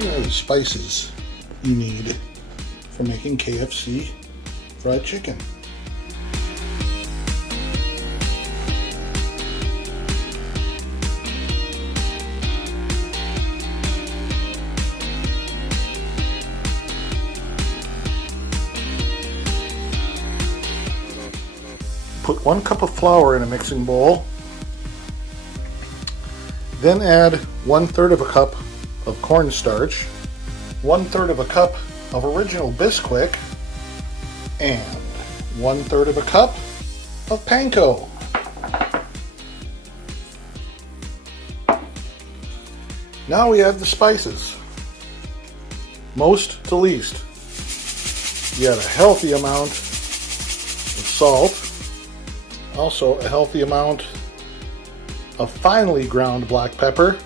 Here are the spices you need for making KFC fried chicken. Put 1 cup of flour in a mixing bowl. Then add 1/3 of a cup of cornstarch, 1/3 of a cup of original Bisquick, and 1/3 of a cup of panko. Now we add the spices, most to least. You add a healthy amount of salt, also a healthy amount of finely ground black pepper,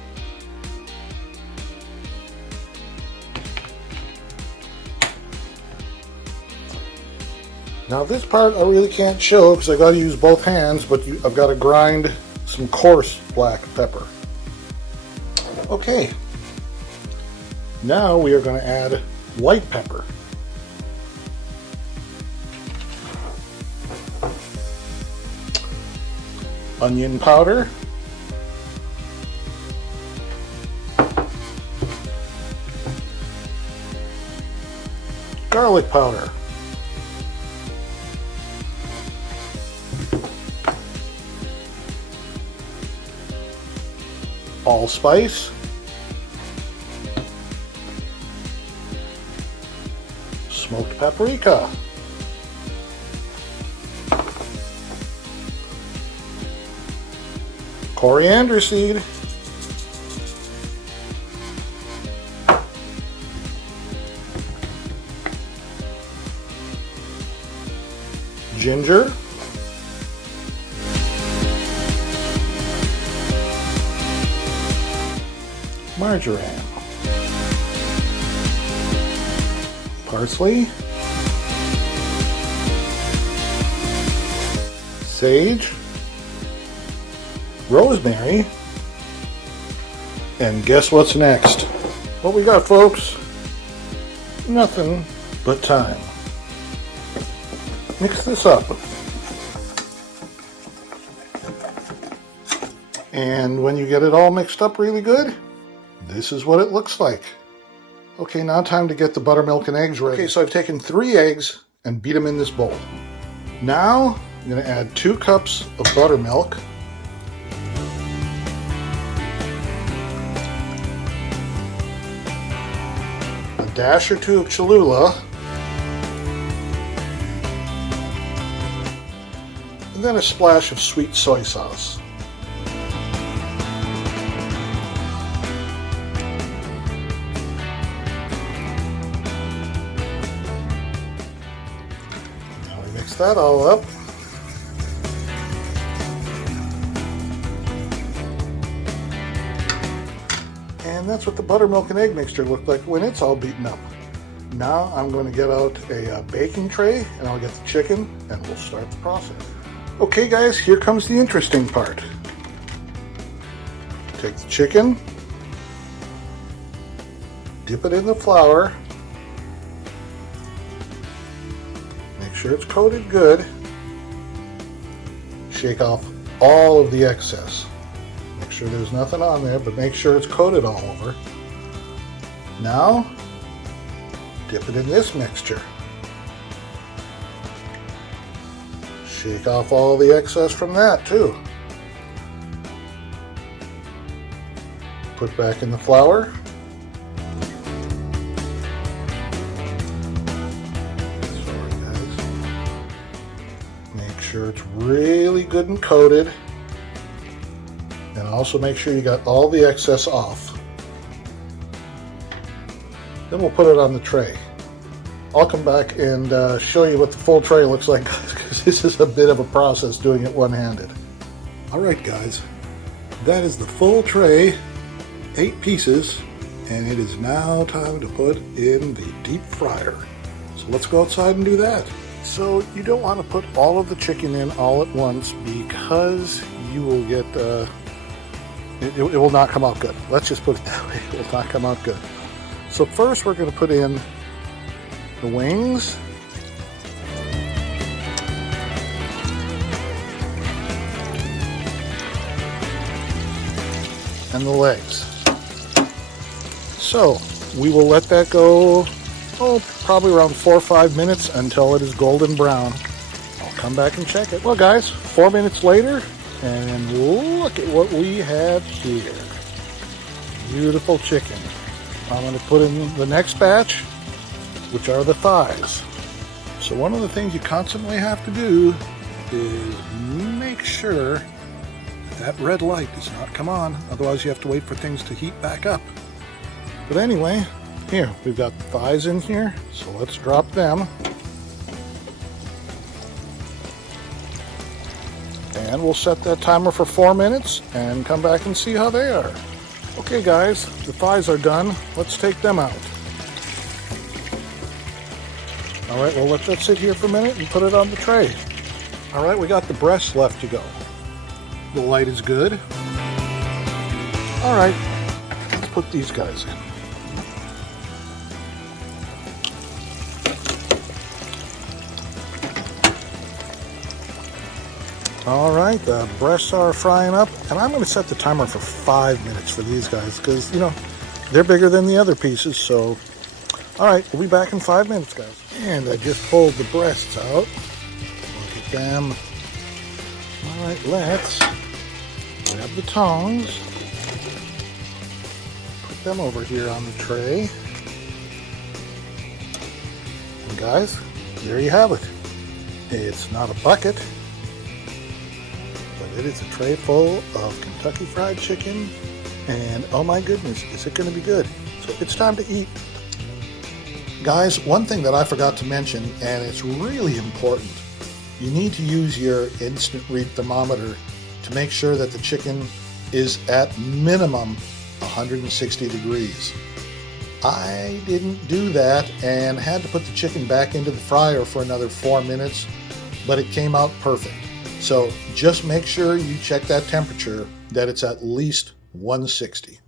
now this part I really can't show because I got to use both hands, but I've got to grind some coarse black pepper. Okay, now we are going to add white pepper. Onion powder, garlic powder, allspice, smoked paprika, coriander seed, ginger, marjoram, parsley, sage, rosemary, and guess what's next? What we got, folks? Nothing but thyme. Mix this up. And when you get it all mixed up really good, this is what it looks like. Okay, now time to get the buttermilk and eggs ready. Okay, so I've taken 3 eggs and beat them in this bowl. Now I'm going to add 2 cups of buttermilk, a dash or 2 of Cholula, and then a splash of sweet soy sauce. Now we mix that all up. And that's what the buttermilk and egg mixture looked like when it's all beaten up. Now I'm going to get out a baking tray and I'll get the chicken and we'll start the process. Okay guys, here comes the interesting part. Take the chicken, dip it in the flour, make sure it's coated good, shake off all of the excess. Make sure there's nothing on there, but make sure it's coated all over. Now, dip it in this mixture. Shake off all the excess from that too. Put back in the flour. Sorry guys. Make sure it's really good and coated. And also make sure you got all the excess off. Then we'll put it on the tray. I'll come back and show you what the full tray looks like, because this is a bit of a process doing it one-handed. Alright guys, that is the full tray, 8 pieces, and it is now time to put in the deep fryer. So let's go outside and do that. So you don't want to put all of the chicken in all at once, because you will get, it will not come out good. Let's just put it that way, it will not come out good. So first we're going to put in the wings. And the legs. So we will let that go, probably around 4 or 5 minutes until it is golden brown. I'll come back and check it. Well guys, 4 minutes later, and look at what we have here. Beautiful chicken. I'm going to put in the next batch, which are the thighs. So one of the things you constantly have to do is make sure that red light does not come on, otherwise you have to wait for things to heat back up. But anyway, here, we've got the thighs in here, so let's drop them. And we'll set that timer for 4 minutes and come back and see how they are. Okay guys, the thighs are done. Let's take them out. Alright, we'll let that sit here for a minute and put it on the tray. Alright, we got the breasts left to go. The light is good. Alright, let's put these guys in. Alright, the breasts are frying up, and I'm going to set the timer for 5 minutes for these guys, because, you know, they're bigger than the other pieces, so... Alright, we'll be back in 5 minutes, guys. And I just pulled the breasts out. Look at them. Alright, let's grab the tongs. Put them over here on the tray. And guys, there you have it. It's not a bucket, but it is a tray full of Kentucky Fried Chicken. And oh my goodness, is it going to be good? So it's time to eat. Guys, one thing that I forgot to mention, and it's really important, you need to use your instant read thermometer to make sure that the chicken is at minimum 160 degrees. I didn't do that and had to put the chicken back into the fryer for another 4 minutes, but it came out perfect. So just make sure you check that temperature, that it's at least 160.